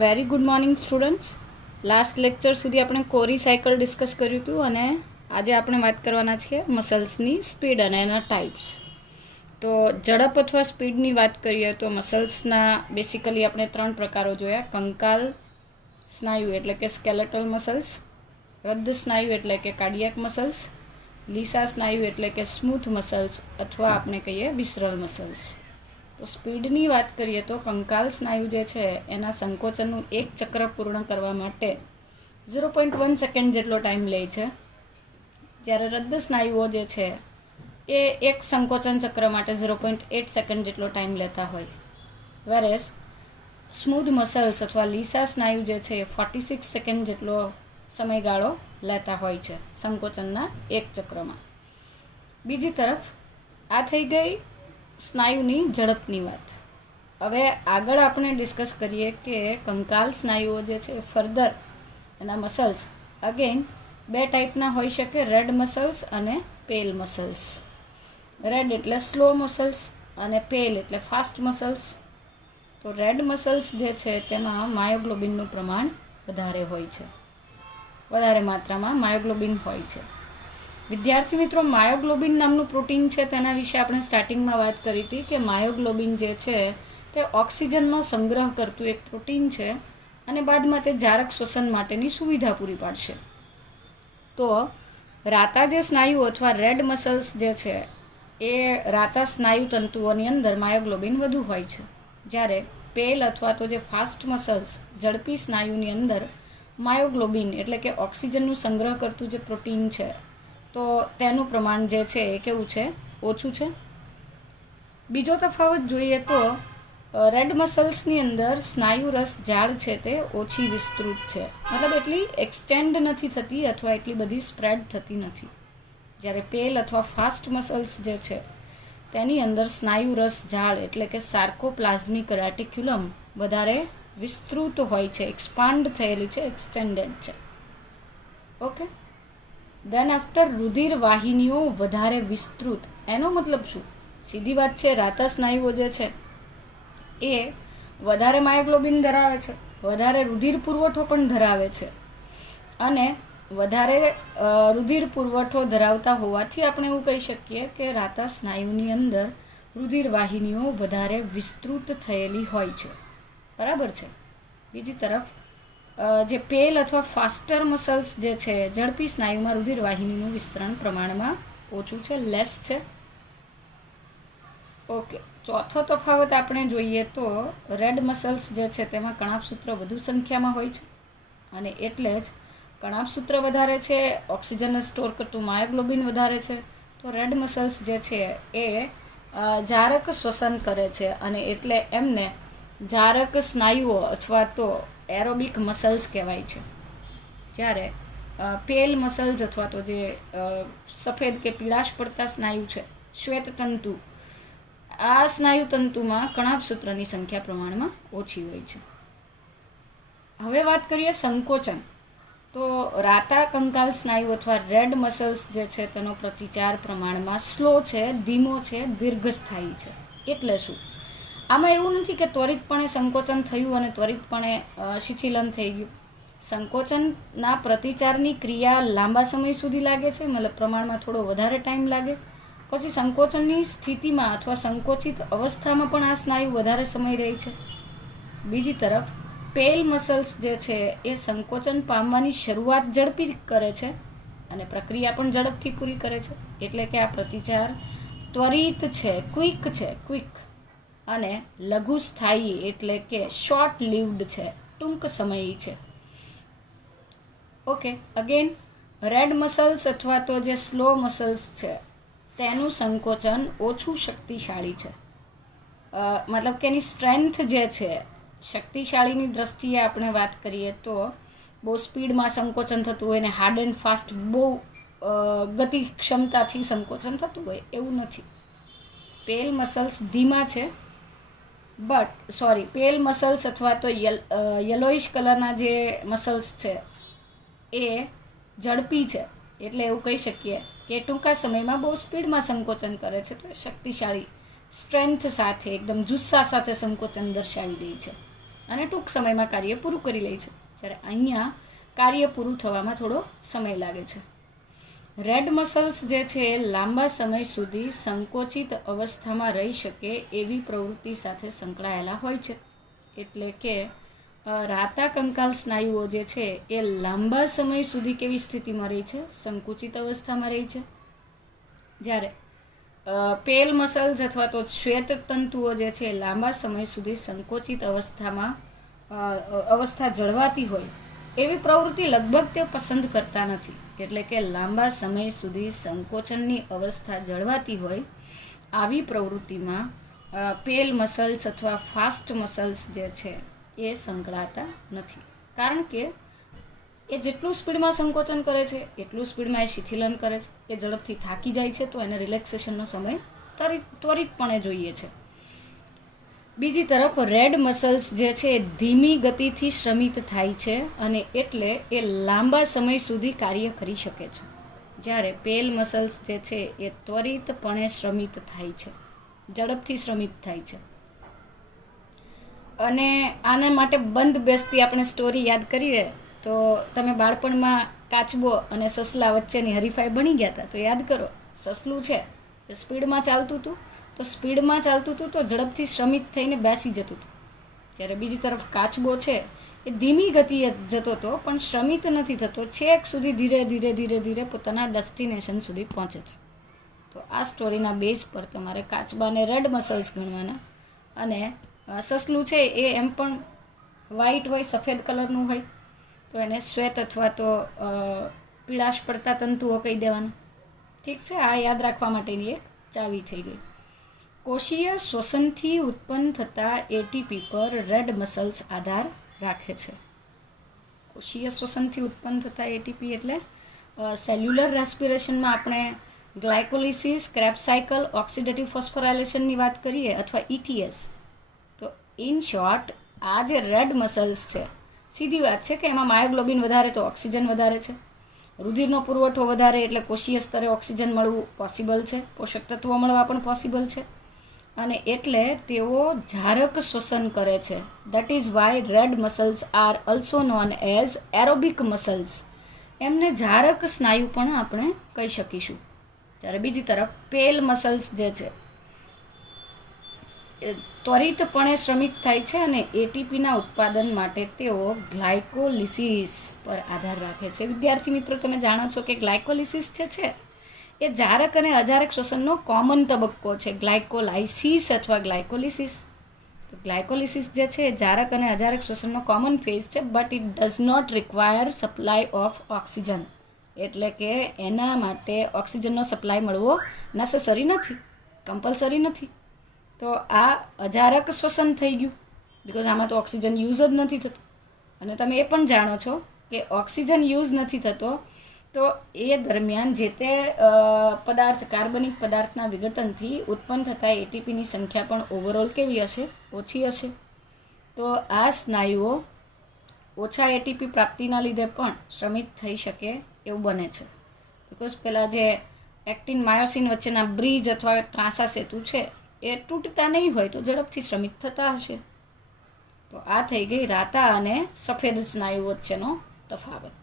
Very good morning students. Last lecture સુધી આપણે કોરી સાયકલ ડિસ્કસ કર્યું હતું અને આજે આપણે વાત કરવાના છીએ મસલ્સની સ્પીડ અને એના ટાઈપ્સ. તો ઝડપ અથવા સ્પીડની વાત કરીએ તો મસલ્સના બેસિકલી આપણે 3 પ્રકારો જોયા. કંકાલ સ્નાયુ એટલે કે સ્કેલેટલ મસલ્સ, રદ્દ સ્નાયુ એટલે કે કાર્ડિયાક મસલ્સ, લીસા સ્નાયુ એટલે કે સ્મૂથ મસલ્સ અથવા આપણે કહીએ વિસરલ મસલ્સ. તો સ્પીડની વાત કરીએ તો કંકાલ સ્નાયુ જે છે એના સંકોચનનું એક ચક્ર પૂર્ણ કરવા માટે 0.1 સેકન્ડ જેટલો ટાઈમ લે છે, જ્યારે રદ્દ સ્નાયુઓ જે છે એ એક સંકોચન ચક્ર માટે 0.8 સેકન્ડ જેટલો ટાઈમ લેતા હોય. વેરેસ સ્મૂધ મસલ્સ અથવા લીસા સ્નાયુ જે છે એ 46 સેકન્ડ જેટલો સમયગાળો લેતા હોય છે સંકોચનના એક ચક્રમાં. બીજી તરફ આ થઈ ગઈ સ્નાયુની ઝડપની વાત. હવે આગળ આપણે ડિસ્કસ કરીએ કે કંકાલ સ્નાયુઓ જે છે ફર્ધર એના મસલ્સ અગેન 2 ટાઈપના હોઈ શકે, રેડ મસલ્સ અને પેલ મસલ્સ. રેડ એટલે સ્લો મસલ્સ અને પેલ એટલે ફાસ્ટ મસલ્સ. તો રેડ મસલ્સ જે છે તેમાં માયોગ્લોબિનનું પ્રમાણ વધારે હોય છે, વધારે માત્રામાં માયોગ્લોબિન હોય છે. વિદ્યાર્થી મિત્રો, માયોગ્લોબિન નામનું પ્રોટીન છે તેના વિશે આપણે સ્ટાર્ટિંગમાં વાત કરી હતી કે માયોગ્લોબિન જે છે તે ઓક્સિજનનો સંગ્રહ કરતું એક પ્રોટીન છે અને બાદમાં તે જારક શ્વસન માટેની સુવિધા પૂરી પાડશે. તો રાતા જે સ્નાયુ અથવા રેડ મસલ્સ જે છે એ રાતા સ્નાયુ તંતુઓની અંદર માયોગ્લોબિન વધુ હોય છે, જ્યારે પેલ અથવા તો જે ફાસ્ટ મસલ્સ ઝડપી સ્નાયુની અંદર માયોગ્લોબિન એટલે કે ઓક્સિજનનું સંગ્રહ કરતું જે પ્રોટીન છે તો તેનું પ્રમાણ જે છે એ કેવું છે, ઓછું છે. બીજો તફાવત જોઈએ તો રેડ મસલ્સની અંદર સ્નાયુ રસ જાળ છે તે ઓછી વિસ્તૃત છે, મતલબ એટલી એક્સટેન્ડ નથી થતી અથવા એટલી બધી સ્પ્રેડ થતી નથી. જ્યારે પેલ અથવા ફાસ્ટ મસલ્સ જે છે તેની અંદર સ્નાયુ રસ જાળ એટલે કે સાર્કોપ્લાઝમિક રેટિક્યુલમ વધારે વિસ્તૃત હોય છે, એક્સપાન્ડ થયેલી છે, એક્સટેન્ડેડ છે. ઓકે, દેન આફ્ટર રુધિર વાહિનીઓ વધારે વિસ્તૃત. એનો મતલબ શું? સીધી વાત છે, રાતા સ્નાયુઓ જે છે એ વધારે માયોગ્લોબિન ધરાવે છે, વધારે રુધિર પુરવઠો પણ ધરાવે છે અને વધારે રુધિર પુરવઠો ધરાવતા હોવાથી આપણે એવું કહી શકીએ કે રાતા સ્નાયુની અંદર રુધિર વાહિનીઓ વધારે વિસ્તૃત થયેલી હોય છે. બરાબર છે. બીજી તરફ જે પેલ અથવા ફાસ્ટર મસલ્સ જે છે ઝડપી સ્નાયુમાં રુધિર વાહિનીનું વિસ્તરણ પ્રમાણમાં ઓછું છે, લેસ છે. ઓકે, ચોથો તફાવત આપણે જોઈએ તો રેડ મસલ્સ જે છે તેમાં કણાભસૂત્ર વધુ સંખ્યામાં હોય છે અને એટલે જ કણાભસૂત્ર વધારે છે, ઓક્સિજનને સ્ટોર કરતું માયોગ્લોબિન વધારે છે. તો રેડ મસલ્સ જે છે એ જારક શ્વસન કરે છે અને એટલે એમને જારક સ્નાયુઓ અથવા તો એરોબિક મસલ્સ કહેવાય છે. જ્યારે પેલ મસલ્સ અથવા તો જે સફેદ કે પીળાશ પડતા સ્નાયુ છે, શ્વેત તંતુ, આ સ્નાયુ તંતુમાં કણાભસૂત્રની સંખ્યા પ્રમાણમાં ઓછી હોય છે. હવે વાત કરીએ સંકોચન. તો રાતા કંકાલ સ્નાયુ અથવા રેડ મસલ્સ જે છે તેનો પ્રતિચાર પ્રમાણમાં સ્લો છે, ધીમો છે, દીર્ઘસ્થાયી છે. એટલે શું? આમાં એવું નથી કે ત્વરિતપણે સંકોચન થયું અને ત્વરિતપણે શિથિલન થઈ ગયું. સંકોચનના પ્રતિચારની ક્રિયા લાંબા સમય સુધી લાગે છે, મતલબ પ્રમાણમાં થોડો વધારે ટાઈમ લાગે. પછી સંકોચનની સ્થિતિમાં અથવા સંકોચિત અવસ્થામાં પણ આ સ્નાયુ વધારે સમય રહે છે. બીજી તરફ પેલ મસલ્સ જે છે એ સંકોચન પામવાની શરૂઆત ઝડપી કરે છે અને પ્રક્રિયા પણ ઝડપથી પૂરી કરે છે. એટલે કે આ પ્રતિચાર ત્વરિત છે, ક્વિક અને લઘુ સ્થાયી એટલે કે શોર્ટ લિવ્ડ છે, ટૂંક સમયી છે. ઓકે, અગેન રેડ મસલ્સ અથવા તો જે સ્લો મસલ્સ છે તેનું સંકોચન ઓછું શક્તિશાળી છે, મતલબ કે એની સ્ટ્રેન્થ જે છે, શક્તિશાળીની દ્રષ્ટિએ આપણે વાત કરીએ તો બહુ સ્પીડમાં સંકોચન થતું હોય ને હાર્ડ એન્ડ ફાસ્ટ બહુ ગતિ ક્ષમતાથી સંકોચન થતું હોય એવું નથી. પેલ મસલ્સ ધીમા છે પેલ મસલ્સ અથવા તો યલોઇશ કલરના જે મસલ્સ છે એ ઝડપી છે. એટલે એવું કહી શકીએ કે ટૂંકા સમયમાં બહુ સ્પીડમાં સંકોચન કરે છે, તો શક્તિશાળી સ્ટ્રેન્થ સાથે એકદમ જુસ્સા સાથે સંકોચન દર્શાવી દે છે. અને ટૂંક સમયમાં કાર્ય પૂરું કરી લે છે, જ્યારે અહીંયા કાર્ય પૂરું થવામાં થોડો સમય લાગે છે. રેડ મસલ્સ જે છે એ લાંબા સમય સુધી સંકોચિત અવસ્થામાં રહી શકે એવી પ્રવૃત્તિ સાથે સંકળાયેલા હોય છે. એટલે કે રાતા કંકાલ સ્નાયુઓ જે છે એ લાંબા સમય સુધી કેવી સ્થિતિમાં રહી છે? સંકુચિત અવસ્થામાં રહી છે. જ્યારે પેલ મસલ્સ અથવા તો શ્વેત તંતુઓ જે છે લાંબા સમય સુધી સંકોચિત અવસ્થા જળવાતી હોય એવી પ્રવૃત્તિ લગભગ તે પસંદ કરતા નથી. એટલે કે લાંબા સમય સુધી સંકોચનની અવસ્થા જળવાતી હોય આવી પ્રવૃત્તિમાં પેલ મસલ્સ અથવા ફાસ્ટ મસલ્સ જે છે એ સંકળાતા નથી. કારણ કે એ જેટલું સ્પીડમાં સંકોચન કરે છે એટલું સ્પીડમાં એ શિથિલન કરે છે. એ ઝડપથી થાકી જાય છે તો એને રિલેક્સેશનનો સમય ત્વરિતપણે જોઈએ છે. બીજી તરફ રેડ મસલ્સ જે છે એ ધીમી ગતિથી શ્રમિત થાય છે અને એટલે એ લાંબા સમય સુધી કાર્ય કરી શકે છે. જ્યારે પેલ મસલ્સ જે છે એ ત્વરિતપણે શ્રમિત થાય છે, ઝડપથી શ્રમિત થાય છે. અને આના માટે બંધ બેસતી આપણે સ્ટોરી યાદ કરીએ તો તમે બાળપણમાં કાચબો અને સસલા વચ્ચેની હરીફાઈ બની ગયા હતા. તો યાદ કરો, સસલું છે એ સ્પીડમાં ચાલતું હતું તો ઝડપથી શ્રમિત થઈને બેસી જતું હતું. જ્યારે બીજી તરફ કાચબો છે એ ધીમી ગતિએ જતો હતો પણ શ્રમિત નથી થતો, છેક સુધી ધીરે ધીરે પોતાના ડેસ્ટિનેશન સુધી પહોંચે છે. તો આ સ્ટોરીના બેઝ પર તમારે કાચબાને રેડ મસલ્સ ગણવાના અને સસલું છે એ એમ પણ વ્હાઈટ હોય, સફેદ કલરનું હોય તો એને શ્વેત અથવા તો પીળાશ પડતા તંતુઓ કહી દેવાના. ઠીક છે, આ યાદ રાખવા માટેની એક ચાવી થઈ ગઈ. કોષીય શ્વસનથી ઉત્પન્ન થતા એટીપી પર રેડ મસલ્સ આધાર રાખે છે. કોષીય શ્વસનથી ઉત્પન્ન થતા એટીપી એટલે સેલ્યુલર રેસ્પિરેશનમાં આપણે ગ્લાયકોલિસિસ, ક્રેબ્સ સાયકલ, ઓક્સિડેટિવ ફોસ્ફોરાયલેશનની વાત કરીએ અથવા ETS. તો ઇન શોર્ટ આ જે રેડ મસલ્સ છે, સીધી વાત છે કે એમાં માયોગ્લોબિન વધારે તો ઓક્સિજન વધારે છે, રુધિરનો પુરવઠો વધારે એટલે કોષીય સ્તરે ઓક્સિજન મળવું પોસિબલ છે, પોષક તત્વો મળવા પણ પોસિબલ છે અને એટલે તેઓ ઝારક શ્વસન કરે છે. That is why red muscles are also known as aerobic muscles. એમને ઝારક સ્નાયુ પણ આપણે કહી શકીશું. જ્યારે બીજી તરફ પેલ મસલ્સ જે છે એ ત્વરિતપણે શ્રમિત થાય છે અને એટીપીના ઉત્પાદન માટે તેઓ ગ્લાયકોલિસિસ પર આધાર રાખે છે. વિદ્યાર્થી મિત્રો, તમે જાણો છો કે ગ્લાયકોલિસિસ જે છે એ જારક અને અજારક શ્વસનનો કોમન તબક્કો છે. ગ્લાયકોલાઇસિસ અથવા ગ્લાયકોલિસિસ. તો ગ્લાયકોલિસિસ જે છે એ જારક અને અજારક શ્વસનનો કોમન ફેઝ છે, but it does not require supply of oxygen. એટલે કે એના માટે ઓક્સિજનનો સપ્લાય મળવો નેસેસરી નથી, કમ્પલસરી નથી. તો આ અજારક શ્વસન થઈ ગયું, બિકોઝ આમાં તો ઓક્સિજન યુઝ જ નથી થતો. અને તમે એ પણ જાણો છો કે ઓક્સિજન યુઝ નથી થતો તો એ દરમિયાન જે તે પદાર્થ, કાર્બનિક પદાર્થના વિઘટનથી ઉત્પન્ન થતા એટીપીની સંખ્યા પણ ઓવરઓલ કેવી હશે? ઓછી હશે. તો આ સ્નાયુઓ ઓછા એટીપી પ્રાપ્તિના લીધે પણ શ્રમિત થઈ શકે એવું બને છે. બિકોઝ પેલા જે એક્ટિન માયોસિન વચ્ચેના બ્રિજ અથવા ત્રાંસા સેતુ છે એ તૂટતા નહીં હોય તો ઝડપથી શ્રમિત થતા હશે. તો આ થઈ ગઈ રાતા અને સફેદ સ્નાયુ વચ્ચેનો તફાવત.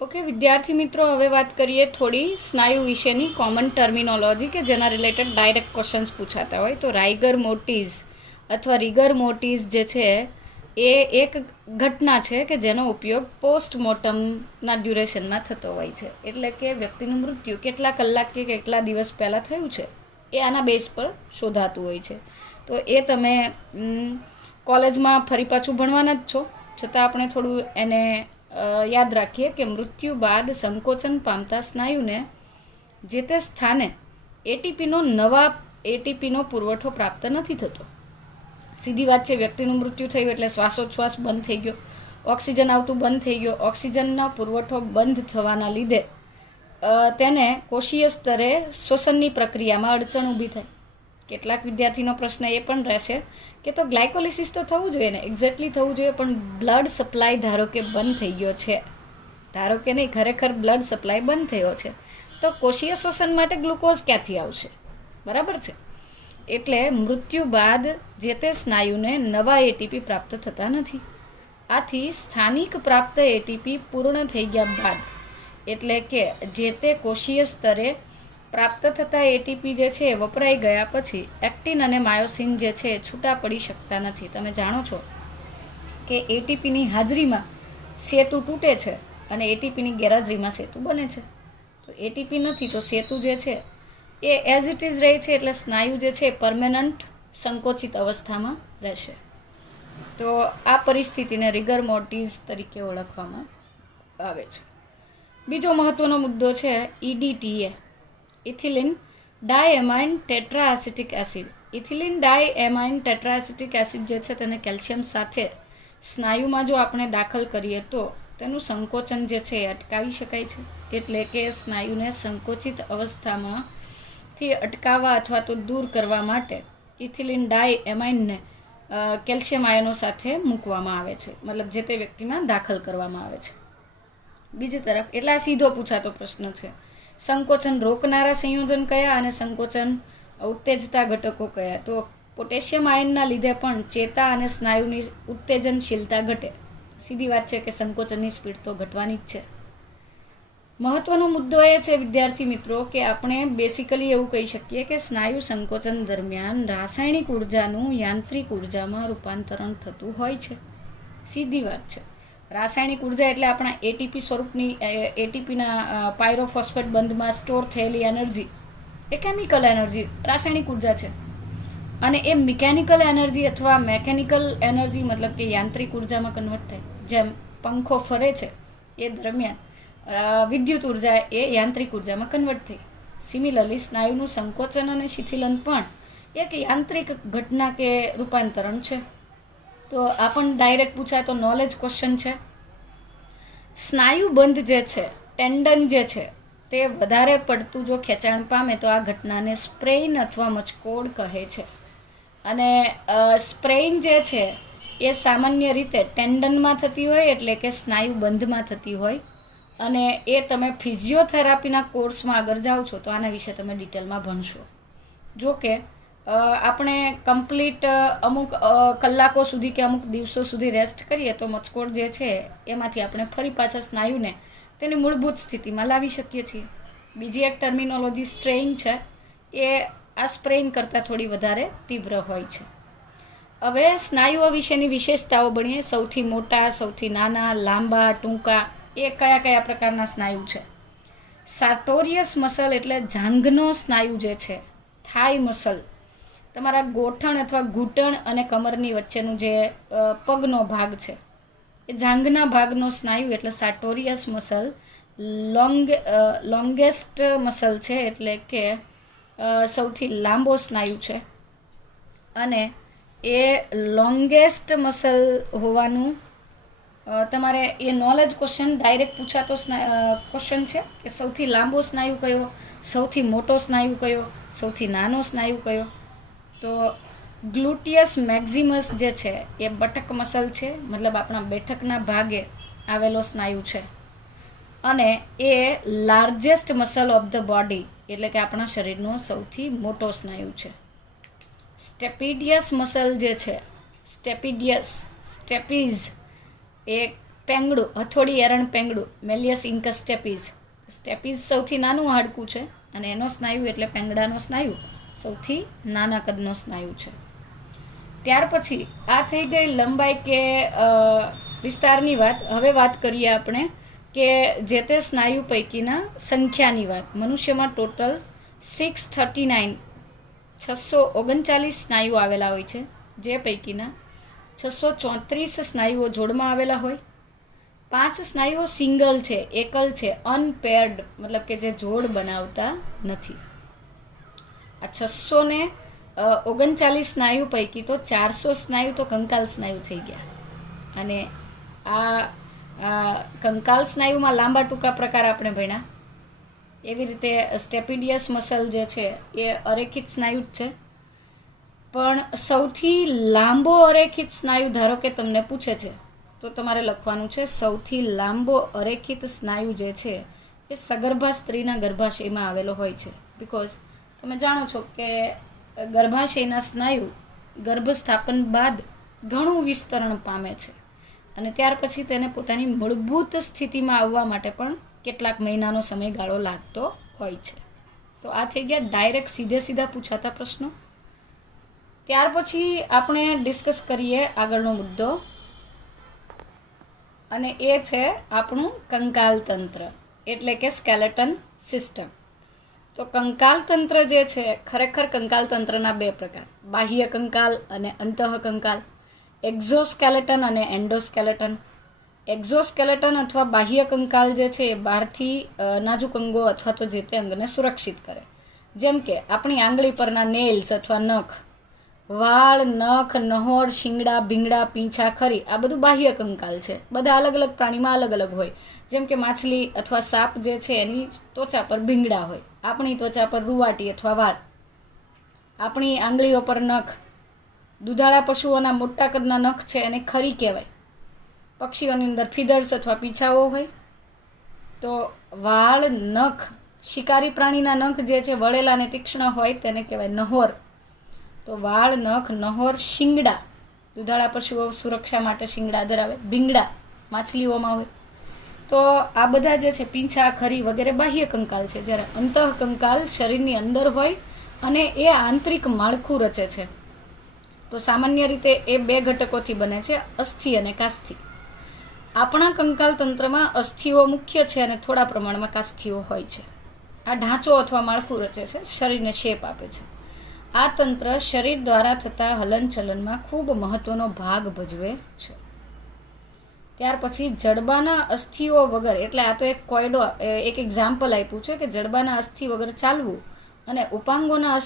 ઓકે વિદ્યાર્થી મિત્રો, હવે વાત કરીએ થોડી સ્નાયુ વિશેની કોમન ટર્મિનોલોજી કે જેના રિલેટેડ ડાયરેક્ટ ક્વેશ્ચન્સ પૂછાતા હોય. તો રાઇગર મોર્ટિસ અથવા રિગર મોર્ટિસ જે છે એ એક ઘટના છે કે જેનો ઉપયોગ પોસ્ટમોર્ટમના ડ્યુરેશનમાં થતો હોય છે. એટલે કે વ્યક્તિનું મૃત્યુ કેટલા કલાક કે કેટલા દિવસ પહેલાં થયું છે એ આના બેઝ પર શોધાતું હોય છે. તો એ તમે કોલેજમાં ફરી પાછું ભણવાના જ છો, છતાં આપણે થોડું એને યાદ રાખીએ કે મૃત્યુ બાદ સંકોચન પામતા સ્નાયુને જે તે સ્થાને એટીપીનો પુરવઠો પ્રાપ્ત નથી થતો. સીધી વાત છે, વ્યક્તિનું મૃત્યુ થયું એટલે શ્વાસોચ્છ્વાસ બંધ થઈ ગયો, ઓક્સિજન આવતું બંધ થઈ ગયો. ઓક્સિજનનો પુરવઠો બંધ થવાના લીધે તેને કોષીય સ્તરે શ્વસનની પ્રક્રિયામાં અડચણ ઊભી થાય. કેટલાક વિદ્યાર્થીનો પ્રશ્ન એ પણ રહેશે કે તો ગ્લાયકોલિસિસ તો થવું જોઈએ ને, એક્ઝેક્ટલી થવું જોઈએ, પણ બ્લડ સપ્લાય ધારો કે બંધ થઈ ગયો છે, ધારો કે નહીં, ખરેખર બ્લડ સપ્લાય બંધ થયો છે, તો કોષીય શ્વસન માટે ગ્લુકોઝ ક્યાંથી આવશે? બરાબર છે. એટલે મૃત્યુ બાદ જે તે સ્નાયુને નવા એટીપી પ્રાપ્ત થતા નથી. આથી સ્થાનિક પ્રાપ્ત એટીપી પૂર્ણ થઈ ગયા બાદ, એટલે કે જે તે કોષીય સ્તરે પ્રાપ્ત થતા એટીપી જે છે વપરાઈ ગયા પછી એક્ટિન અને માયોસિન જે છે છૂટા પડી શકતા નથી. તમે જાણો છો કે એટીપીની હાજરીમાં સેતુ તૂટે છે અને એટીપીની ગેરહાજરીમાં સેતુ બને છે. તો એટીપી નથી તો સેતુ જે છે એ એઝ ઇટ ઇઝ રહે છે, એટલે સ્નાયુ જે છે પરમેનન્ટ સંકોચિત અવસ્થામાં રહેશે. તો આ પરિસ્થિતિને રિગર મોર્ટિસ તરીકે ઓળખવામાં આવે છે. બીજો મહત્વનો મુદ્દો છે EDTA, ethylene diamine tetraacetic acid. Ethylene diamine tetraacetic acid જે છે તેને કેલ્શિયમ સાથે સ્નાયુમાં જો આપણે દાખલ કરીએ તો તેનું સંકોચન જે છે એ અટકાવી શકાય છે. એટલે કે સ્નાયુને સંકોચિત અવસ્થામાંથી અટકાવવા અથવા તો દૂર કરવા માટે ઇથિલિન ડાયએમાઇનને કેલ્શિયમ આયનો સાથે મૂકવામાં આવે છે, મતલબ જે તે વ્યક્તિમાં દાખલ કરવામાં આવે છે. બીજી તરફ એટલા સીધો પૂછાતો પ્રશ્ન છે, સંકોચન રોકનારા સંયોજન કયા અને સંકોચન ઉત્તેજતા ઘટકો કયા? તો પોટેશિયમ આયનના લીધે પણ ચેતા અને સ્નાયુની ઉત્તેજનશીલતા ઘટે. સીધી વાત છે કે સંકોચનની સ્પીડ તો ઘટવાની જ છે. મહત્વનો મુદ્દો એ છે વિદ્યાર્થી મિત્રો કે આપણે બેસિકલી એવું કહી શકીએ કે સ્નાયુ સંકોચન દરમિયાન રાસાયણિક ઉર્જાનું યાંત્રિક ઉર્જામાં રૂપાંતરણ થતું હોય છે. સીધી વાત છે. રાસાયણિક ઉર્જા એટલે આપણા એટીપી સ્વરૂપની એટીપીના પાયરોફોસ્ફેટ બંધમાં સ્ટોર થયેલી એનર્જી એ કેમિકલ એનર્જી રાસાયણિક ઉર્જા છે. અને એ મિકેનિકલ એનર્જી અથવા મેકેનિકલ એનર્જી મતલબ કે યાંત્રિક ઉર્જામાં કન્વર્ટ થાય. જેમ પંખો ફરે છે એ દરમિયાન વિદ્યુત ઉર્જા એ યાંત્રિક ઉર્જામાં કન્વર્ટ થઈ. સિમિલરલી સ્નાયુનું સંકોચન અને શિથિલન પણ એક યાંત્રિક ઘટના કે રૂપાંતરણ છે. તો આ પણ ડાયરેક્ટ પૂછાય તો નોલેજ ક્વેશ્ચન છે. સ્નાયુ બંધ જે છે, ટેન્ડન જે છે, તે વધારે પડતું જો ખેંચાણ પામે તો આ ઘટનાને સ્પ્રેઇન અથવા મચકોડ કહે છે. અને સ્પ્રેઇન જે છે એ સામાન્ય રીતે ટેન્ડનમાં થતી હોય, એટલે કે સ્નાયુ બંધમાં થતી હોય. અને એ તમે ફિઝિયોથેરાપીના કોર્સમાં આગળ જાઓ છો તો આના વિશે તમે ડિટેલમાં ભણશો. જો કે આપણે કમ્પ્લીટ અમુક કલાકો સુધી કે અમુક દિવસો સુધી રેસ્ટ કરીએ તો મચકોડ જે છે એમાંથી આપણે ફરી પાછા સ્નાયુને તેની મૂળભૂત સ્થિતિમાં લાવી શકીએ છીએ. બીજી એક ટર્મિનોલોજી સ્ટ્રેઇન છે, એ આ સ્પ્રેઇન કરતાં થોડી વધારે તીવ્ર હોય છે. હવે સ્નાયુઓ વિશેની વિશેષતાઓ ભણીએ. સૌથી મોટા, સૌથી નાના, લાંબા, ટૂંકા, એ કયા કયા પ્રકારના સ્નાયુ છે. સાર્ટોરિયસ મસલ એટલે જાંઘનો સ્નાયુ જે છે, થાઈ મસલ, તમારા ગોઠણ અથવા ઘૂંટણ અને કમરની વચ્ચેનું જે પગનો ભાગ છે એ જાંઘના ભાગનો સ્નાયુ એટલે સાર્ટોરિયસ મસલ લોંગેસ્ટ મસલ છે, એટલે કે સૌથી લાંબો સ્નાયુ છે. અને એ લોંગેસ્ટ મસલ હોવાનું તમારે એ નોલેજ ક્વેશ્ચન ડાયરેક્ટ પૂછાતો ક્વેશ્ચન છે કે સૌથી લાંબો સ્નાયુ કયો, સૌથી મોટો સ્નાયુ કયો, સૌથી નાનો સ્નાયુ કયો. તો ગ્લુટિયસ મેક્ઝિમસ જે છે એ બટક મસલ છે, મતલબ આપણા બેઠકના ભાગે આવેલો સ્નાયુ છે. અને એ largest muscle of the body, એટલે કે આપણા શરીરનો સૌથી મોટો સ્નાયુ છે. સ્ટેપિડિયસ મસલ જે છે, સ્ટેપીઝ એ પેંગડું, હથોડી એરણ પેંગડું, મેલિયસ ઇન્કસ સ્ટેપીઝ. સ્ટેપીઝ સૌથી નાનું હાડકું છે અને એનો સ્નાયુ એટલે પેંગડાનો સ્નાયુ સૌથી નાના કદનો સ્નાયુ છે. ત્યાર પછી આ થઈ ગઈ લંબાઈ કે વિસ્તારની વાત. હવે વાત કરીએ આપણે કે જે તે સ્નાયુ પૈકીના સંખ્યાની વાત. મનુષ્યમાં ટોટલ 639 સ્નાયુ આવેલા હોય છે, જે પૈકીના 634 સ્નાયુઓ જોડમાં આવેલા હોય. 5 સ્નાયુઓ સિંગલ છે, એકલ છે, અનપેર્ડ, મતલબ કે જે જોડ બનાવતા નથી. આ 639 સ્નાયુ પૈકી તો 400 સ્નાયુ તો કંકાલ સ્નાયુ થઈ ગયા. અને આ કંકાલ સ્નાયુમાં લાંબા ટૂંકા પ્રકાર આપણે ભણ્યા. એવી રીતે સ્ટેપિડિયસ મસલ જે છે એ અરેખિત સ્નાયુ જ છે. પણ સૌથી લાંબો અરેખિત સ્નાયુ ધારો કે તમને પૂછે છે તો તમારે લખવાનું છે સૌથી લાંબો અરેખિત સ્નાયુ જે છે એ સગર્ભા સ્ત્રીના ગર્ભાશયમાં આવેલો હોય છે. બિકોઝ તમે જાણો છો કે ગર્ભાશયના સ્નાયુ ગર્ભસ્થાપન બાદ ઘણું વિસ્તરણ પામે છે અને ત્યાર પછી તેને પોતાની મૂળભૂત સ્થિતિમાં આવવા માટે પણ કેટલાક મહિનાનો સમયગાળો લાગતો હોય છે. તો આ થઈ ગયા ડાયરેક્ટ સીધા પૂછાતા પ્રશ્નો. ત્યાર પછી આપણે ડિસ્કસ કરીએ આગળનો મુદ્દો, અને એ છે આપણું કંકાલ તંત્ર એટલે કે સ્કેલેટન સિસ્ટમ. તો કંકાલ તંત્ર જે છે, ખરેખર કંકાલ તંત્રના બે પ્રકાર, બાહ્ય કંકાલ અને અંતઃ કંકાલ, એક્ઝોસ્કેલેટન અને એન્ડોસ્કેલેટન. એક્ઝોસ્કેલેટન અથવા બાહ્ય કંકાલ જે છે એ બહારથી નાજુક અંગો અથવા તો જે તે અંગને સુરક્ષિત કરે, જેમ કે આપણી આંગળી પરના નેલ્સ અથવા નખ, વાળ, નખ, નહોર, શિંગડા, ભીંગડા, પીંછા, ખરી, આ બધું બાહ્ય કંકાલ છે. બધા અલગ અલગ પ્રાણીમાં અલગ અલગ હોય. જેમ કે માછલી અથવા સાપ જે છે એની ત્વચા પર ભીંગડા હોય, આપણી ત્વચા પર રૂવાટી અથવા વાળ, આપણી આંગળીઓ પર નખ. દુધાળા પશુઓના મોટા કદના નખ છે એને ખરી કહેવાય. પક્ષીઓની અંદર ફીદર્સ અથવા પીછાઓ હોય. તો વાળ, નખ, શિકારી પ્રાણીના નખ જે છે વળેલા અને તીક્ષ્ણ હોય તેને કહેવાય નહોર. તો વાળ, નખ, નહોર, શિંગડા, દુધાળા પશુઓ સુરક્ષા માટે શિંગડા ધરાવે, ભીંગડા માછલીઓમાં હોય. તો આ બધા જે છે પીંછા, ખરી વગેરે બાહ્ય કંકાલ છે. જ્યારે અંતઃ કંકાલ શરીરની અંદર હોય અને એ આંતરિક માળખું રચે છે. તો સામાન્ય રીતે એ બે ઘટકોથી બને છે, અસ્થિ અને કાસ્થિ. આપણા કંકાલ તંત્રમાં અસ્થિઓ મુખ્ય છે અને થોડા પ્રમાણમાં કાસ્થિઓ હોય છે. આ ઢાંચો અથવા માળખું રચે છે, શરીરને શેપ આપે છે. આ તંત્ર શરીર દ્વારા થતા હલનચલનમાં ખૂબ મહત્વનો ભાગ ભજવે છે. ત્યાર પછી જડબાના અસ્થિઓ વગર, એટલે આ તો એક એક્ઝામ્પલ આપ્યું છે કે જડબાના અસ્થિ વગર ચાલવું અને ઉપાંગોના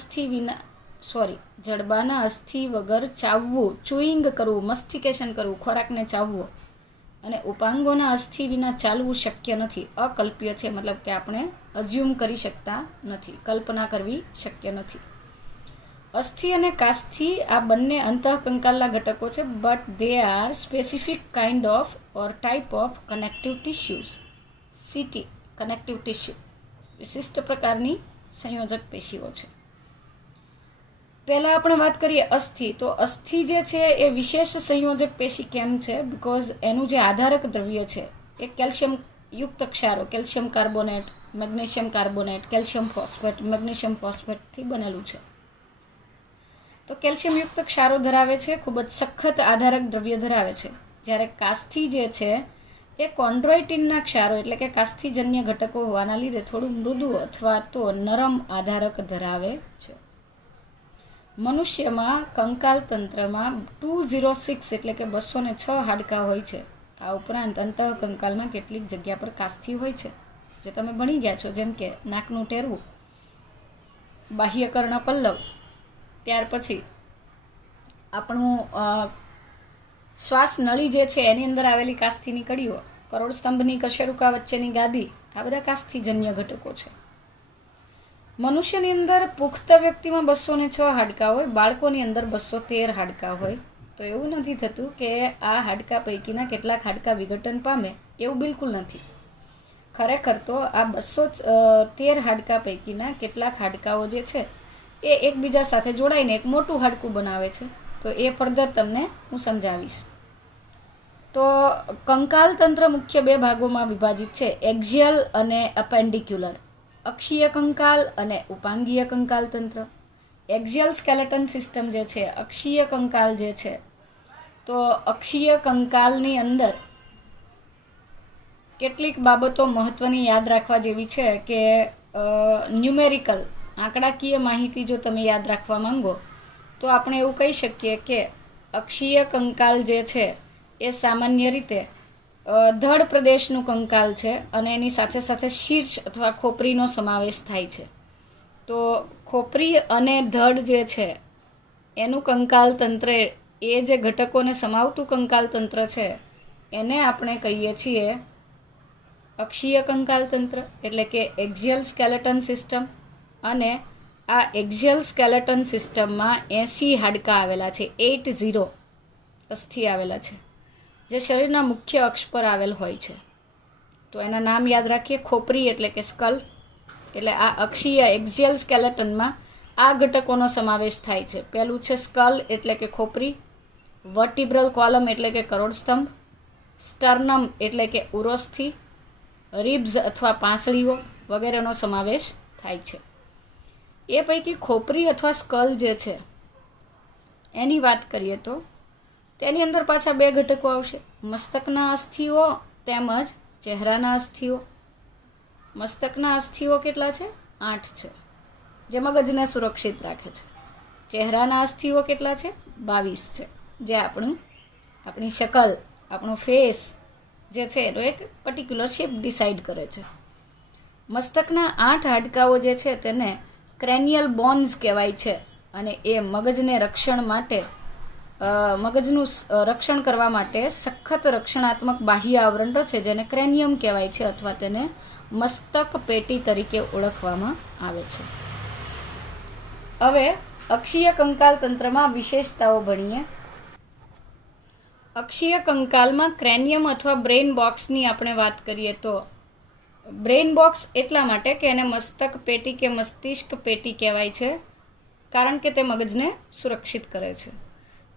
જડબાના અસ્થિ વગર ચાવવું, ચુઈંગ કરવું, મસ્ટિકેશન કરવું, ખોરાકને ચાવવો, અને ઉપાંગોના અસ્થિ વિના ચાલવું શક્ય નથી, અકલ્પ્ય છે. મતલબ કે આપણે અઝ્યુમ કરી શકતા નથી, કલ્પના કરવી શક્ય નથી. અસ્થિ અને કાસ્થિ આ બંને અંતઃકંકાલના ઘટકો છે, but they are specific kind of or type of connective tissues. CT connective tissue વિશિષ્ટ પ્રકારની સંયોજક પેશીઓ છે. પહેલાં આપણે વાત કરીએ અસ્થિ. તો અસ્થિ જે છે એ વિશેષ સંયોજક પેશી કેમ છે? બિકોઝ એનું જે આધારક દ્રવ્ય છે એ કેલ્શિયમ યુક્ત ક્ષારો, calcium carbonate, magnesium carbonate, calcium phosphate, magnesium ફોસ્ફેટથી બનેલું છે. તો કેલ્શિયમ યુક્ત ક્ષારો ધરાવે છે, ખૂબ જ સખત આધારક દ્રવ્ય ધરાવે છે. જ્યારે કાસ્થિ જે છે એ કોન્ડ્રોઇટિનના ક્ષારો એટલે કે કાસ્થિજન્ય ઘટકો હોવાના લીધે થોડું મૃદુ અથવા તો નરમ આધારક ધરાવે છે. મનુષ્યમાં કંકાલ તંત્રમાં 206 એટલે કે 206 હાડકાં હોય છે. આ ઉપરાંત અંતઃ કંકાલમાં કેટલીક જગ્યા પર કાસ્થિ હોય છે, જે તમે ભણી ગયા છો, જેમ કે નાકનું ટેરવું, બાહ્ય કર્ણપલ્લવ, ત્યાર પછી આપણું શ્વાસ નળી જે છે એની અંદર આવેલી કાસ્થિની કડીઓ, કરોડ સ્તંભની કશેરુકા વચ્ચેની ગાદી, આ બધા કાસ્થિજન્ય ઘટકો છે. મનુષ્યની અંદર પુખ્ત વ્યક્તિમાં 206 હાડકાં હોય, બાળકોની અંદર 213 હાડકાં હોય. તો એવું નથી થતું કે આ હાડકાં પૈકીના કેટલાક હાડકાં વિઘટન પામે, એવું બિલકુલ નથી. ખરેખર તો આ 213 હાડકાં પૈકીના કેટલાક હાડકાઓ જે છે એ એકબીજા સાથે જોડાઈને એક મોટું હાડકું બનાવે છે. તો એ ફર્ધર તમને હું સમજાવીશ. તો કંકાલ તંત્ર મુખ્ય બે ભાગોમાં વિભાજિત છે, એક્ઝિયલ અને એપેન્ડિક્યુલર. અક્ષીય કંકાલ અને ઉપાંગીય કંકાલ તંત્ર. એક્ઝિયલ સ્કેલેટન સિસ્ટમ જે છે, અક્ષીય કંકાલ જે છે, તો અક્ષીય કંકાલની અંદર કેટલીક બાબતો મહત્વની યાદ રાખવા જેવી છે કે ન્યુમેરિકલ આંકડાકીય માહિતી જો તમે યાદ રાખવા માંગો તો આપણે એવું કહી શકીએ કે અક્ષીય કંકાલ જે છે એ સામાન્ય રીતે ધડ પ્રદેશનું કંકાલ છે અને એની સાથે સાથે શીર્ષ અથવા ખોપરીનો સમાવેશ થાય છે. તો ખોપરી અને ધડ જે છે એનું કંકાલ તંત્ર, એ જે ઘટકોને સમાવતું કંકાલ તંત્ર છે એને આપણે કહીએ છીએ અક્ષીય કંકાલ તંત્ર એટલે કે એક્ઝિયલ સ્કેલેટન સિસ્ટમ. અને આ એક્ઝિયલ સ્કેલેટન સિસ્ટમમાં 80 હાડકાં આવેલા છે, 80 અસ્થિ આવેલા છે, જે શરીરના મુખ્ય અક્ષ પર આવેલ હોય છે. તો એના નામ યાદ રાખીએ. ખોપરી એટલે કે સ્કલ, એટલે આ અક્ષીય એક્ઝિયલ સ્કેલેટનમાં આ ઘટકોનો સમાવેશ થાય છે. પહેલું છે સ્કલ એટલે કે ખોપરી, વર્ટિબ્રલ કોલમ એટલે કે કરોડસ્તંભ, સ્ટર્નમ એટલે કે ઉરોસ્થિ, રિબ્સ અથવા પાંસળીઓ વગેરેનો સમાવેશ થાય છે. એ પૈકી ખોપરી અથવા સ્કલ જે છે એની વાત કરીએ તો તેની અંદર પાછા બે ઘટકો આવશે, મસ્તકના અસ્થિઓ તેમજ ચહેરાના અસ્થિઓ. મસ્તકના અસ્થિઓ કેટલા છે? 8 છે, જે મગજને સુરક્ષિત રાખે છે. ચહેરાના અસ્થિઓ કેટલા છે? 22 છે, જે આપણી શકલ, આપણો ફેસ જે છે એનો એક પર્ટિક્યુલર શેપ ડિસાઇડ કરે છે. મસ્તકના 8 હાડકાઓ જે છે તેને ક્રેનિયલ બોન્સ કહેવાય છે અને એ મગજનું રક્ષણ કરવા માટે સખત રક્ષણાત્મક બાહ્ય આવરણ રચે, જેને ક્રેનિયમ કહેવાય છે અથવા તેને મસ્તક પેટી તરીકે ઓળખવામાં આવે છે. હવે અક્ષીય કંકાલ તંત્રમાં વિશેષતાઓ ભણીએ. અક્ષીય કંકાલમાં ક્રેનિયમ અથવા બ્રેઇન બોક્સની આપણે વાત કરીએ તો બ્રેઇન બોક્સ એટલા માટે કે એને મસ્તક પેટી કે મસ્તિષ્ક પેટી કહેવાય છે, કારણ કે તે મગજને સુરક્ષિત કરે છે.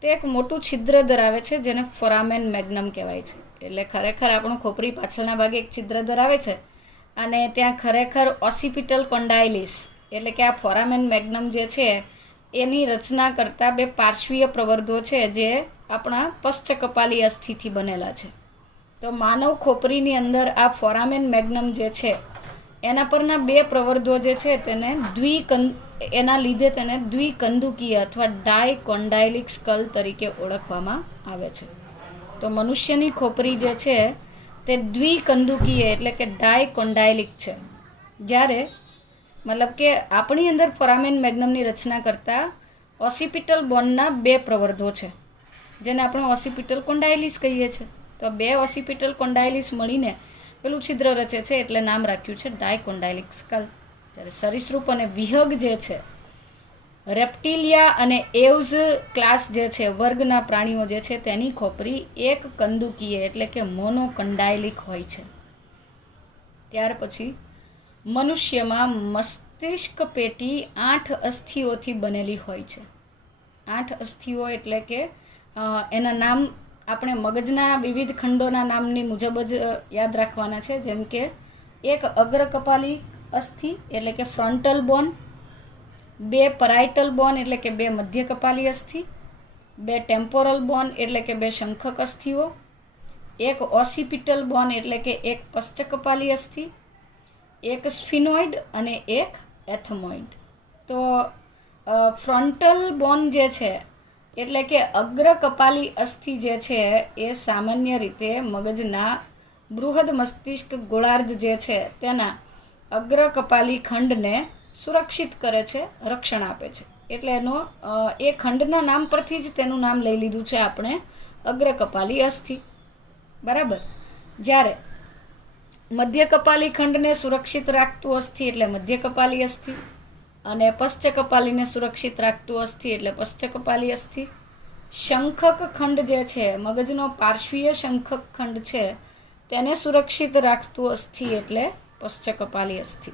તે એક મોટું છિદ્ર ધરાવે છે જેને ફોરામેન મેગ્નમ કહેવાય છે. એટલે ખરેખર આપણું ખોપરી પાછળના ભાગે એક છિદ્ર ધરાવે છે અને ત્યાં ખરેખર ઓસિપિટલ કોન્ડાઇલિસ એટલે કે આ ફોરામેન મેગ્નમ જે છે એની રચના કરતા બે પાર્શ્વીય પ્રવર્ધો છે જે આપણા પશ્ચકપાલી અસ્થિથી બનેલા છે. તો માનવ ખોપરીની અંદર આ ફોરામેન મેગ્નમ જે છે એના પરના બે પ્રવર્ધો જે છે તેને એના લીધે તેને દ્વિકંદુકીય અથવા ડાયકોન્ડાઇલિક સ્કલ તરીકે ઓળખવામાં આવે છે. તો મનુષ્યની ખોપરી જે છે તે દ્વિકંદુકીય એટલે કે ડાયકોન્ડાઇલિક છે, જ્યારે મતલબ કે આપણી અંદર ફોરામેન મેગ્નમની રચના કરતા ઓસિપિટલ બોનના બે પ્રવર્ધો છે જેને આપણે ઓસિપિટલ કોન્ડાઇલિસ કહીએ છીએ. તો બે ઓસિપિટલ કોન્ડાઇલિસ મળીને પેલું છિદ્ર રચે છે એટલે નામ રાખ્યું છે ડાયકોન્ડાઇલિક સ્કલ. જ્યારે સરીસૃપ અને વિહગ જે છે, રેપ્ટિલિયા અને એવ્સ ક્લાસ જે છે વર્ગના પ્રાણીઓ જે છે તેની ખોપરી એક કંદુકીય એટલે કે મોનોકન્ડાઇલિક હોય છે. ત્યાર પછી મનુષ્યમાં મસ્તિષ્ક પેટી 8 અસ્થિઓથી બનેલી હોય છે. 8 અસ્થિઓ એટલે કે એના નામ આપણે મગજના વિવિધ ખંડોના નામની મુજબ જ યાદ રાખવાના છે. જેમ કે એક અગ્ર કપાલી અસ્થિ એટલે કે ફ્રન્ટલ બોન, 2 પરાઇટલ બોન એટલે કે 2 મધ્ય કપાલી અસ્થિ, 2 ટેમ્પોરલ બોન એટલે કે 2 શંખક અસ્થિઓ, 1 ઓસિપિટલ બોન એટલે કે 1 પશ્ચકપાલી અસ્થિ, 1 સ્ફિનોઇડ અને 1 એથમોઇડ. તો ફ્રન્ટલ બોન જે છે એટલે કે અગ્ર કપાલી અસ્થિ જે છે એ સામાન્ય રીતે મગજના બૃહદ મસ્તિષ્ક ગોળાર્ધ જે છે તેના અગ્ર કપાલી ખંડને સુરક્ષિત કરે છે, રક્ષણ આપે છે. એટલે એ ખંડના નામ પરથી જ તેનું નામ લઈ લીધું છે આપણે અગ્ર કપાલી અસ્થિ. બરાબર. જ્યારે મધ્ય કપાલી ખંડને સુરક્ષિત રાખતું અસ્થિ એટલે મધ્ય કપાલી અસ્થિ અને પશ્ચ કપાલીને સુરક્ષિત રાખતું અસ્થિ એટલે પશ્ચ કપાલી અસ્થિ. શંખક ખંડ જે છે મગજનો પાર્શ્વીય શંખક ખંડ છે તેને સુરક્ષિત રાખતું અસ્થિ એટલે પશ્ચ કપાલી અસ્થિ.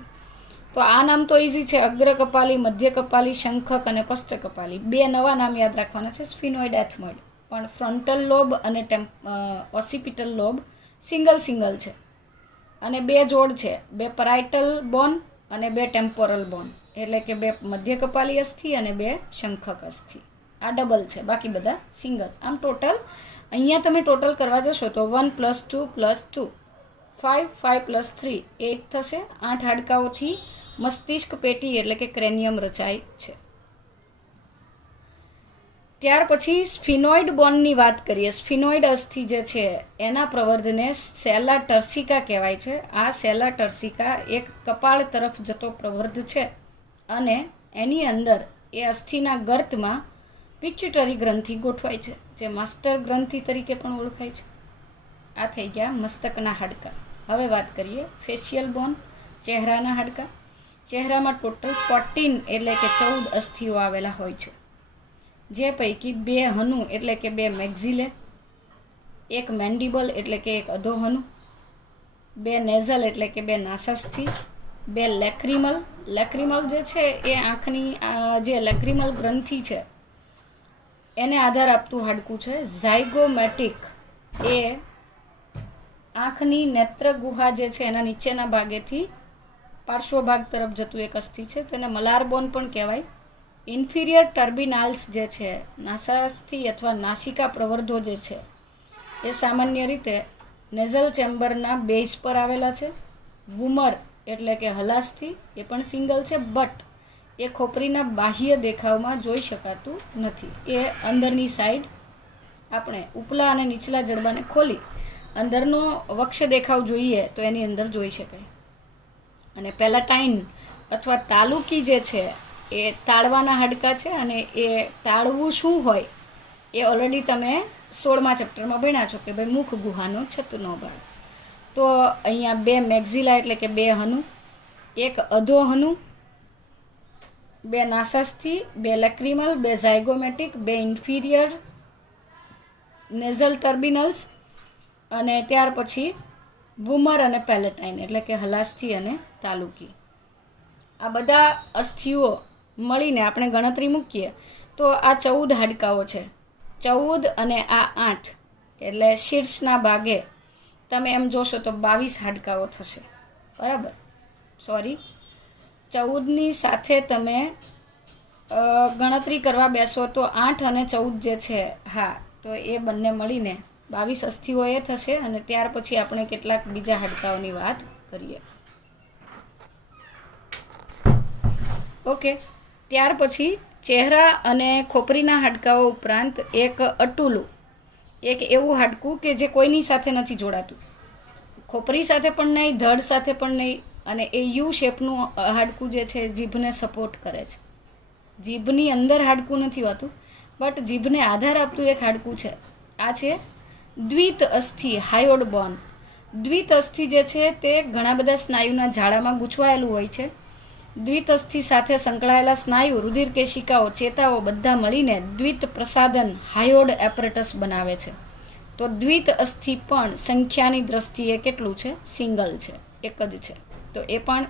તો આ નામ તો ઇઝી છે, અગ્ર કપાલી, મધ્ય કપાલી, શંખક અને પશ્ચ કપાલી. 2 નવા નામ યાદ રાખવાના છે, સ્ફિનોઇડ, એથમોઇડ. પણ ફ્રન્ટલ લોબ અને ઓસિપિટલ લોબ સિંગલ છે અને 2 જોડ છે, 2 પરાઇટલ બોન અને 2 ટેમ્પોરલ બોન એટલે કે 2 મધ્ય કપાલી અસ્થિ અને 2 શંખક અસ્થિ. આ ડબલ છે, બાકી બધા સિંગલ. આમ ટોટલ અહીંયા તમે ટોટલ કરવા જશો તો 1 + 2 + 2 5, 5 + 3 8 થશે. 8 હાડકાઓથી મસ્તિષ્ક પેટી એટલે કે ક્રેનિયમ રચાય છે. ત્યાર પછી સ્ફિનોઇડ બોનની વાત કરીએ. સ્ફિનોઇડ અસ્થિ જે છે એના પ્રવર્ધને સેલા ટર્સિકા કહેવાય છે. આ સેલા ટર્સિકા એક કપાળ તરફ જતો પ્રવર્ધ છે અને એની અંદર એ અસ્થિના ગર્તમાં પિચ્યુટરી ગ્રંથિ ગોઠવાય છે, જે માસ્ટર ગ્રંથિ તરીકે પણ ઓળખાય છે. આ થઈ ગયા મસ્તકના હાડકા. હવે વાત કરીએ ફેશિયલ બોન, ચહેરાના હાડકા. ચહેરામાં ટોટલ 14 એટલે કે 14 અસ્થિઓ આવેલા હોય છે, જે પૈકી 2 હનુ એટલે કે 2 મેક્ઝિલે, 1 મેન્ડિબલ એટલે કે 1 અધોહનુ, 2 નેઝલ એટલે કે 2 નાસાસ્થિ, બે લેક્રિમલ. લેક્રિમલ જે છે એ આંખની જે લેક્રિમલ ગ્રંથિ છે એને આધાર આપતું હાડકું છે. ઝાયગોમેટિક એ આંખની નેત્ર ગુહા જે છે એના નીચેના ભાગેથી પાર્શ્વભાગ તરફ જતું એક અસ્થિ છે, તેને મલાર બોન પણ કહેવાય. ઇન્ફિરિયર ટર્બિનાલ્સ જે છે, નાસાસ્થિ અથવા નાસિકા પ્રવર્ધો જે છે એ સામાન્ય રીતે નેઝલ ચેમ્બરના બેઝ પર આવેલા છે. વુમર એટલે કે હલાસ્થિ એ પણ સિંગલ છે, બટ એ ખોપરીના બાહ્ય દેખાવમાં જોઈ શકાતું નથી. એ અંદરની સાઈડ આપણે ઉપલા અને નીચલા જડબાને ખોલી અંદરનો વક્ષ દેખાવ જોઈએ તો એની અંદર જોઈ શકાય. અને પેલાટાઇન અથવા તાલુકી જે છે એ તાળવાના હાડકા છે, અને એ તાળવું શું હોય એ ઓલરેડી તમે 16મા ચેપ્ટરમાં ભણ્યા છો કે ભાઈ મુખ ગુહાનો છતનો ભાગ. તો અહીંયા 2 મેક્ઝિલા એટલે કે 2 હનુ, 1 અધો હનુ, 2 નાસાસ્થિ, 2 લેક્રિમલ, 2 ઝાયગોમેટિક, 2 ઇન્ફિરિયર નેઝલ ટર્બિનલ્સ, અને ત્યાર પછી વુમર અને પેલેટાઇન એટલે કે હલાસ્થિ અને તાલુકી. આ બધા અસ્થિઓ મળીને આપણે ગણતરી મૂકીએ તો આ 14 હાડકાઓ છે. 14 અને આ 8 એટલે શીર્ષના ભાગે તમે એમ જોશો તો 22 હાડકાઓ થશે. બરાબર, સોરી, 14ની સાથે તમે ગણતરી કરવા બેસો તો 8 અને 14 જે છે, હા, તો એ બંને મળીને 22 અસ્થિઓ એ થશે. અને ત્યાર પછી આપણે કેટલાક બીજા હાડકાઓની વાત કરીએ. ઓકે, ત્યાર પછી ચહેરા અને ખોપરીના હાડકાઓ ઉપરાંત એક અટુલું, એક એવું હાડકું કે જે કોઈની સાથે નથી જોડાતું, ખોપરી સાથે પણ નહીં, ધડ સાથે પણ નહીં, અને એ યુ શેપનું હાડકું જે છે જીભને સપોર્ટ કરે છે. જીભની અંદર હાડકું નથી હોતું, બટ જીભને આધાર આપતું એક હાડકું છે. આ છે દ્વિત અસ્થિ, હાયોડ બોન. દ્વિત અસ્થિ જે છે તે ઘણા બધા સ્નાયુના જાળામાં ગૂંચવાયેલું હોય છે. દ્વિત અસ્થિ સાથે સંકળાયેલા સ્નાયુ, રુધિર કેશિકાઓ, ચેતાઓ બધા મળીને દ્વિત પ્રસાદન હાયોડ એપરેટસ બનાવે છે. તો દ્વિત અસ્થિ પણ સંખ્યાની દ્રષ્ટિએ કેટલું છે? સિંગલ છે, એક જ છે. તો એ પણ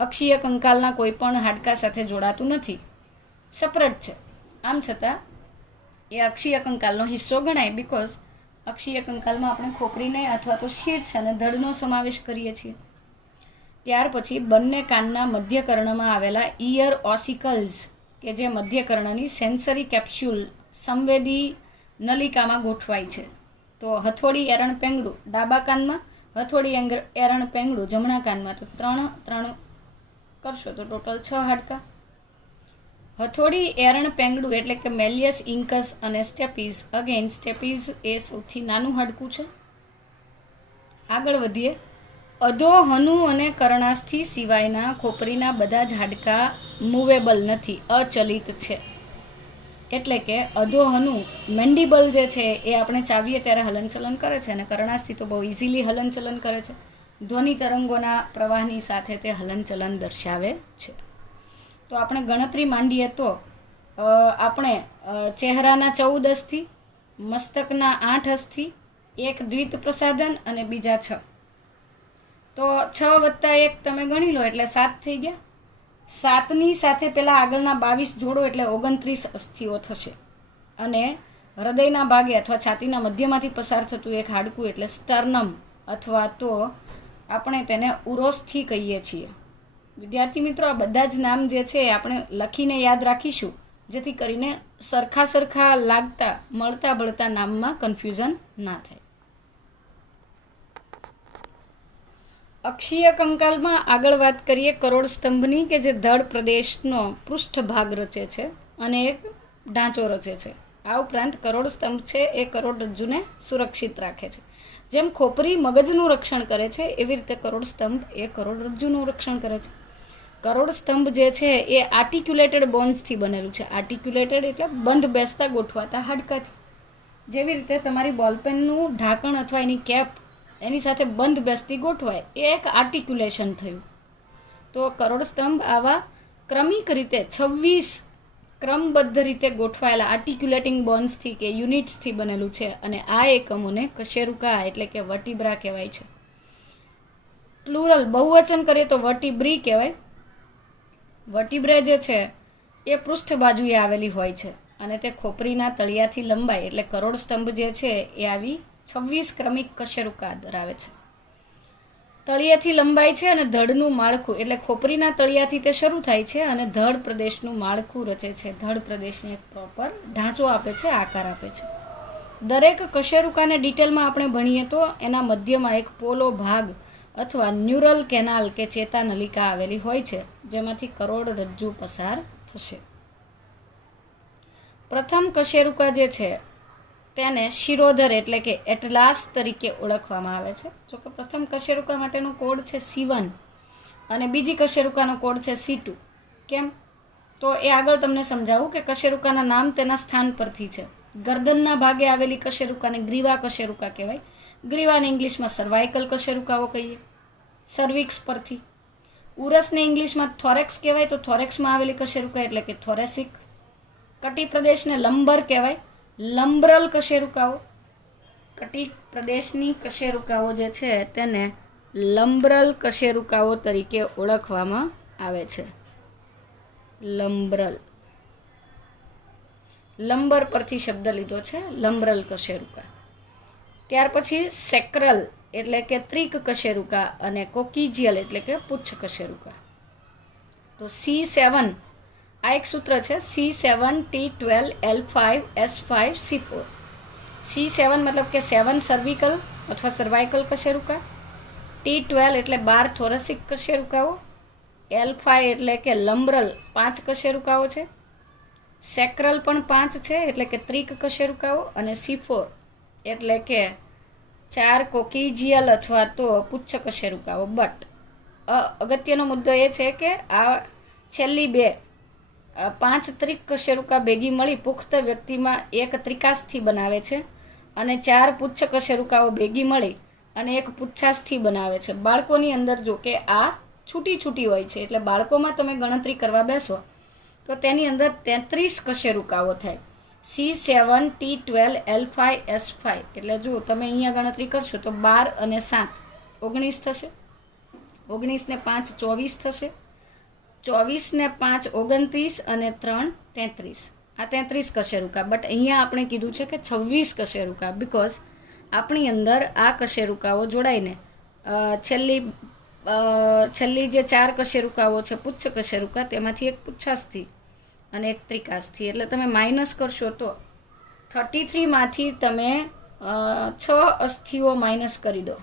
અક્ષીય કંકાલના કોઈ પણ હાડકા સાથે જોડાતું નથી, સેપરેટ છે. આમ છતાં એ અક્ષીય કંકાલનો હિસ્સો ગણાય, બિકોઝ અક્ષીય કંકાલમાં આપણે ખોપરીને અથવા તો શીર્ષ અને ધડનો સમાવેશ કરીએ છીએ. ત્યાર પછી બંને કાનના મધ્યકર્ણમાં આવેલા ઇયર ઓસિકલ્સ કે જે મધ્યકર્ણની સેન્સરી કેપ્સ્યુલ સંવેદી નલિકામાં ગોઠવાય છે. તો હથોડી એરણ પેંગડું ડાબા કાનમાં, હથોડી એરણ પેંગડું જમણા કાનમાં. તો 3 કરશો તો ટોટલ 6 હાડકા. હથોડી એરણ પેંગડું એટલે કે મેલિયસ ઇન્કસ અને સ્ટેપીઝ. અગેન સ્ટેપીઝ એ સૌથી નાનું હાડકું છે. આગળ વધીએ. અધો, હનુ અને કર્ણાસ્થિ સિવાયના ખોપરીના બધા જ હાડકા મૂવેબલ નથી, અચલિત છે. એટલે કે અધો હનુ મેન્ડિબલ જે છે એ આપણે ચાવીએ ત્યારે હલનચલન કરે છે, અને કર્ણાસ્થિ તો બહુ ઇઝીલી હલનચલન કરે છે. ધ્વનિ તરંગોના પ્રવાહની સાથે તે હલનચલન દર્શાવે છે. તો આપણે ગણતરી માંડીએ તો આપણે ચહેરાના 14 અસ્થિ, મસ્તકના 8 અસ્થિ, 1 દ્વિત પ્રસાદન અને બીજા 6. તો 6 + 1 તમે ગણી લો એટલે 7 થઈ ગયા. 7ની સાથે પેલા આગળના 22 જોડો એટલે 29 અસ્થિઓ થશે. અને હૃદયના ભાગે અથવા છાતીના મધ્યમાંથી પસાર થતું એક હાડકું એટલે સ્ટર્નમ, અથવા તો આપણે તેને ઉરોસ્થિ કહીએ છીએ. વિદ્યાર્થી મિત્રો, આ બધા જ નામ જે છે આપણે લખીને યાદ રાખીશું, જેથી કરીને સરખા લાગતા મળતા ભળતા નામમાં કન્ફ્યુઝન ના થાય. અક્ષીય કંકાલમાં આગળ વાત કરીએ કરોડ સ્તંભની, કે જે ધડ પ્રદેશનો પૃષ્ઠભાગ રચે છે અને એક ઢાંચો રચે છે. આ ઉપરાંત કરોડ સ્તંભ છે એ કરોડરજ્જુને સુરક્ષિત રાખે છે. જેમ ખોપરી મગજનું રક્ષણ કરે છે, એવી રીતે કરોડ સ્તંભ એ કરોડરજ્જુનું રક્ષણ કરે છે. કરોડ સ્તંભ જે છે એ આર્ટિક્યુલેટેડ બોન્સથી બનેલું છે. આર્ટિક્યુલેટેડ એટલે બંધ બેસતા ગોઠવાતા હાડકાથી. જેવી રીતે તમારી બોલપેનનું ઢાંકણ અથવા એની કેપ એની સાથે બંધ બેસતી ગોઠવાય, એ એક આર્ટિક્યુલેશન થયું. તો કરોડ સ્તંભ આવા ક્રમિક રીતે 26 ક્રમબદ્ધ રીતે ગોઠવાયેલા આર્ટિક્યુલેટિંગ બોન્સથી કે યુનિટ્સથી બનેલું છે. અને આ એકમોને કશેરુકા એટલે કે વર્ટિબ્રા કહેવાય છે. પ્લુરલ બહુવચન કરીએ તો વર્ટિબ્રી કહેવાય. વર્ટિબ્રે જે છે એ પૃષ્ઠ બાજુએ આવેલી હોય છે અને તે ખોપરીના તળિયાથી લંબાઈ એટલે કરોડ સ્તંભ જે છે એ આવી 26 ક્રમિક કશેરુકા ધરાવે છે. તળિયેથી લંબાઈ છે અને ધડનું માળખું એટલે ખોપરીના તળિયાથી તે શરૂ થાય છે અને ધડ પ્રદેશનું માળખું રચે છે. ધડ પ્રદેશને એક પ્રોપર ઢાંચો આપે છે, આકાર આપે છે. દરેક કશેરુકાને ડિટેલમાં આપણે ભણીએ તો એના મધ્યમાં એક પોલો ભાગ અથવા ન્યુરલ કેનાલ કે ચેતાનલિકા આવેલી હોય છે જેમાંથી કરોડરજ્જુ પસાર થશે. પ્રથમ કશેરુકા જે છે તેને શિરોધર એટલે કે એટલાસ તરીકે ઓળખવામાં આવે છે. જોકે પ્રથમ કશેરુકા માટેનો કોડ છે C1 અને બીજી કશેરુકાનો કોડ છે C2. કેમ? તો એ આગળ તમને સમજાવું કે કશેરુકાના નામ તેના સ્થાન પરથી છે. ગરદનના ભાગે આવેલી કશેરુકાને ગ્રીવા કશેરુકા કહેવાય. ગ્રીવાને ઇંગ્લિશમાં સર્વાઇકલ કશેરુકાઓ કહીએ, સર્વિક્સ પરથી. ઉરસને ઇંગ્લિશમાં થોરેક્સ કહેવાય, તો થોરેક્સમાં આવેલી કશેરુકા એટલે કે થોરેસિક. કટી પ્રદેશને લંબર કહેવાય, લંબ્રલ કશેરુકાઓ. કટી પ્રદેશની કશેરુકાઓ જે છે તેને લંબ્રલ કશેરુકાઓ તરીકે ઓળખવામાં આવે છે. લંબ્રલ, લંબર પરથી શબ્દ લીધો છે, લંબ્રલ કશેરુકા. ત્યાર પછી સેક્રલ એટલે કે ત્રિક કશેરુકા અને કોકીજિયલ એટલે કે પુચ્છ કશેરુકા. તો C7 આ એક સૂત્ર છે, C7 T12 L5 S5 C4. C7 મતલબ કે 7 સર્વિકલ અથવા સર્વાઇકલ કશેરુકા, T12 એટલે 12 થોરેસિક કશેરુકાઓ, L5 એટલે કે લંબ્રલ 5 કશેરુકાઓ છે, સેક્રલ પણ 5 છે એટલે કે ત્રિક કશેરુકાઓ, અને C4 એટલે કે 4 કોકીજિયલ અથવા તો પુચ્છ કશેરુકાઓ. બટ અગત્યનો મુદ્દો એ છે કે આ છેલ્લી 5 ત્રિક કશેરુકા ભેગી મળી પુખ્ત વ્યક્તિમાં એક ત્રિકાસ્થિ બનાવે છે અને 4 પુચ્છ કશેરુકાઓ ભેગી મળી અને એક પુચ્છાસ્થિ બનાવે છે. બાળકોની અંદર જો કે આ છૂટી છૂટી હોય છે એટલે બાળકોમાં તમે ગણતરી કરવા બેસો તો તેની અંદર 33 કશેરુકાઓ થાય. C7 T12 L5 S5 એટલે જો તમે અહીંયા ગણતરી કરશો તો 12 અને 7 19 થશે, 19 ને 5 24 થશે, 24 ને 5 29 અને 3 33. આ 33 કશેરુકા. બટ અહીંયા આપણે કીધું છે કે 26 કશેરુકા બિકોઝ આપણી અંદર આ કશેરુકાઓ જોડાઈને છેલ્લી જે 4 કશેરુકાઓ છે પુચ્છ કશેરુકા તેમાંથી એક પુચ્છાસ્થિ અને એક ત્રિકાસ્થિ એટલે તમે માઇનસ કરશો તો 33 માંથી તમે 6 અસ્થિઓ માઇનસ કરી દો.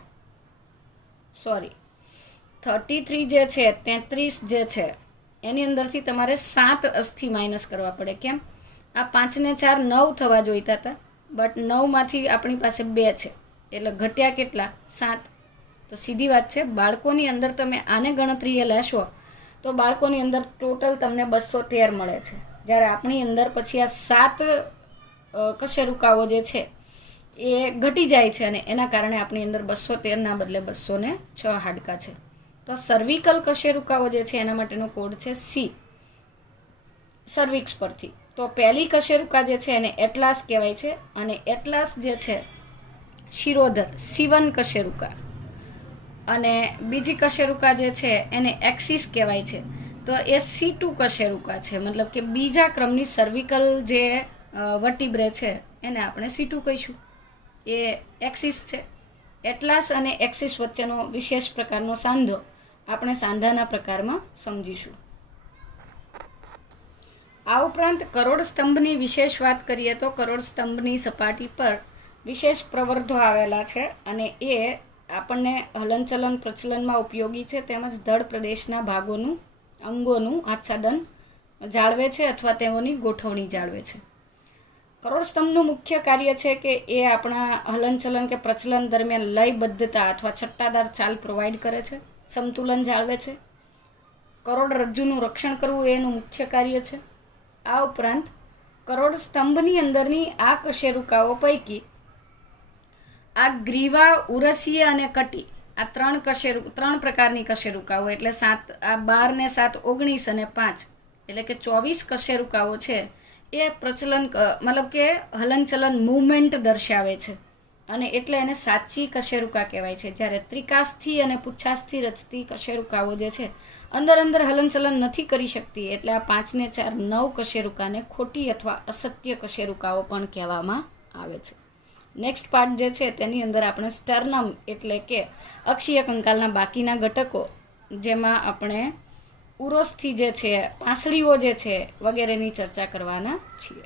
33 જે છે 33 જે છે એની અંદરથી તમારે 7 અસ્થિ માઇનસ કરવા પડે. કેમ? આ 5 ને 4 9 થવા જોઈતા હતા બટ 9 માંથી આપણી પાસે 2 છે એટલે ઘટ્યા કેટલા? 7. તો સીધી વાત છે, બાળકોની અંદર તમે આને ગણતરીએ લેશો તો બાળકોની અંદર ટોટલ તમને 213 મળે છે, જ્યારે આપણી અંદર પછી આ 7 કશેરુકાઓ જે છે એ ઘટી જાય છે અને એના કારણે આપણી અંદર 213ના બદલે 206 હાડકા છે. તો સર્વિકલ કશેરુકાઓ જે છે એના માટેનો કોડ છે C, સર્વિક્સ પરથી. તો પહેલી કશેરુકા જે છે એને એટલાસ કહેવાય છે અને એટલાસ જે છે શિરોધર C1 કશેરુકા, અને બીજી કશેરુકા જે છે એને એક્સિસ કહેવાય છે. તો એ C2 કશેરુકા છે, મતલબ કે બીજા ક્રમની સર્વિકલ જે વર્ટિબ્રે છે એને આપણે C2 કહીશું. એ એક્સિસ છે. એટલાસ અને એક્સિસ વચ્ચેનો વિશેષ પ્રકારનો સાંધો આપણે સાંધાના પ્રકારમાં સમજીશું. આ ઉપરાંત કરોડ સ્તંભની વિશેષ વાત કરીએ તો કરોડ સ્તંભની સપાટી પર વિશેષ પ્રવર્ધો આવેલા છે અને એ આપણને હલનચલન પ્રચલનમાં ઉપયોગી છે, તેમજ ધડ પ્રદેશના ભાગોનું અંગોનું આચ્છાદન જાળવે છે અથવા તેઓની ગોઠવણી જાળવે છે. કરોડ સ્તંભનું મુખ્ય કાર્ય છે કે એ આપણા હલનચલન કે પ્રચલન દરમિયાન લયબદ્ધતા અથવા છટ્ટાદાર ચાલ પ્રોવાઈડ કરે છે, સંતુલન જાળવે છે. કરોડરજ્જુનું રક્ષણ કરવું એનું મુખ્ય કાર્ય છે. આ ઉપરાંત કરોડ સ્તંભની અંદરની આ કશેરુકાઓ પૈકી આ ગ્રીવા, ઉરસીય અને કટી આ 3 પ્રકારની કશેરુકાઓ એટલે 7 આ 12 ને 7 19 અને 5 એટલે કે 24 કશેરુકાઓ છે એ પ્રચલન મતલબ કે હલનચલન મૂવમેન્ટ દર્શાવે છે અને એટલે એને સાચી કશેરુકા કહેવાય છે. જ્યારે ત્રિકાસ્થથી અને પુચ્છાસ્થથી રચતી કશેરુકાઓ જે છે અંદર અંદર હલનચલન નથી કરી શકતી, એટલે આ 5 ને 4 9 કશેરુકાને ખોટી અથવા અસત્ય કશેરુકાઓ પણ કહેવામાં આવે છે. નેક્સ્ટ પાર્ટ જે છે તેની અંદર આપણે સ્ટર્નમ એટલે કે અક્ષીય કંકાલના બાકીના ઘટકો, જેમાં આપણે ઉરોસ્થિ જે છે, પાંસળીઓ જે છે વગેરેની ચર્ચા કરવાના છીએ.